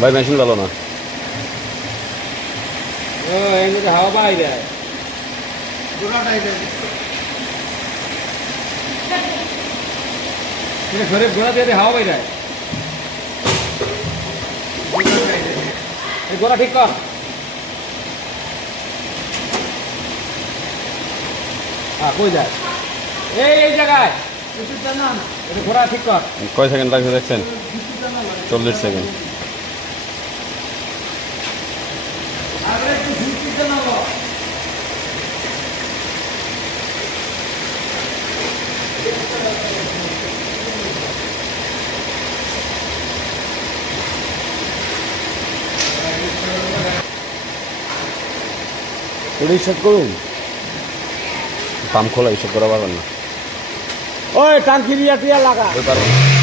ভাই মেশিন ভালো না। হাওয়া বাইরে ঘরে গোড়া দিয়ে হাওয়া বাইরে গোড়া ঠিক কর। হ্যাঁ কই যায় এই জায়গায় ঘোড়া ঠিক কর। কয় সেকেন্ড লাগছে দেখছেন? 40 সেকেন্ড। হিসাব করুন, পাম্প খোলা হিসাব করা পারবেন না। ওই টাঙ্কি টিয়া লাগা। পারবেন।